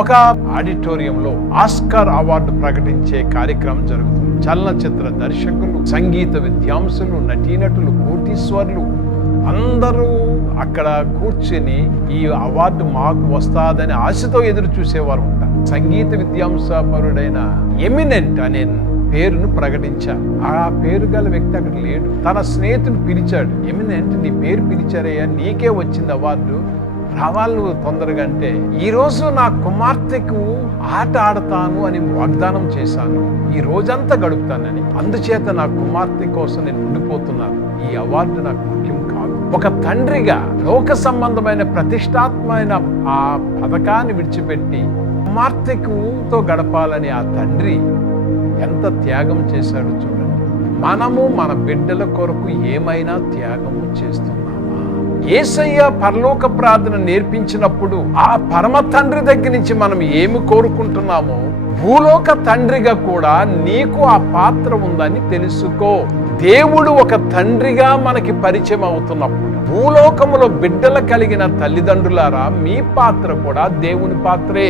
ఒక ఆడిటోరియంలో Oscar award ప్రకటించే కార్యక్రమం జరుగుతుంది. చలనచిత్ర దర్శకులు, సంగీత విద్వాంసులు, నటీనటులు, కోటీశ్వర్లు అందరూ అక్కడ కూర్చుని ఈ అవార్డు మాకు వస్తాదని ఆశతో ఎదురు చూసేవారు ఉంటారు. సంగీత విద్వాంసపరుడైన ఎమినెంట్ అనే పేరును ప్రకటించారు. ఆ పేరు గల వ్యక్తి అక్కడ లేడు. తన స్నేహితుడు పిలిచాడు, ఎమినెంట్ నీ పేరు పిలిచారయ్యా, నీకే వచ్చింది అవార్డు, రావాలి నువ్వు తొందరగా. అంటే ఈ రోజు నా కుమార్తెకు ఆట ఆడతాను అని వాగ్దానం చేశాను, ఈ రోజంతా గడుపుతానని, అందుచేత నా కుమార్తె కోసం నేను ఉండిపోతున్నాను, ఈ అవార్డు నాకు ముఖ్యం కాదు. ఒక తండ్రిగా లోక సంబంధమైన ప్రతిష్టాత్మైన ఆ పథకాన్ని విడిచిపెట్టి కుమార్తెకుతో గడపాలని ఆ తండ్రి ఎంత త్యాగం చేశాడో చూడండి. మనము మన బిడ్డల కొరకు ఏమైనా త్యాగము చేస్తున్నామా? యేసయ్య పరలోక ప్రార్థన నేర్పించినప్పుడు ఆ పరమ తండ్రి దగ్గర నుంచి మనం ఏమి కోరుకుంటున్నామో భూలోక తండ్రిగా కూడా నీకు ఆ పాత్ర ఉందని తెలుసుకో. దేవుడు ఒక తండ్రిగా మనకి పరిచయం అవుతున్నప్పుడు భూలోకములో బిడ్డలు కలిగిన తల్లిదండ్రులారా, మీ పాత్ర కూడా దేవుని పాత్రే.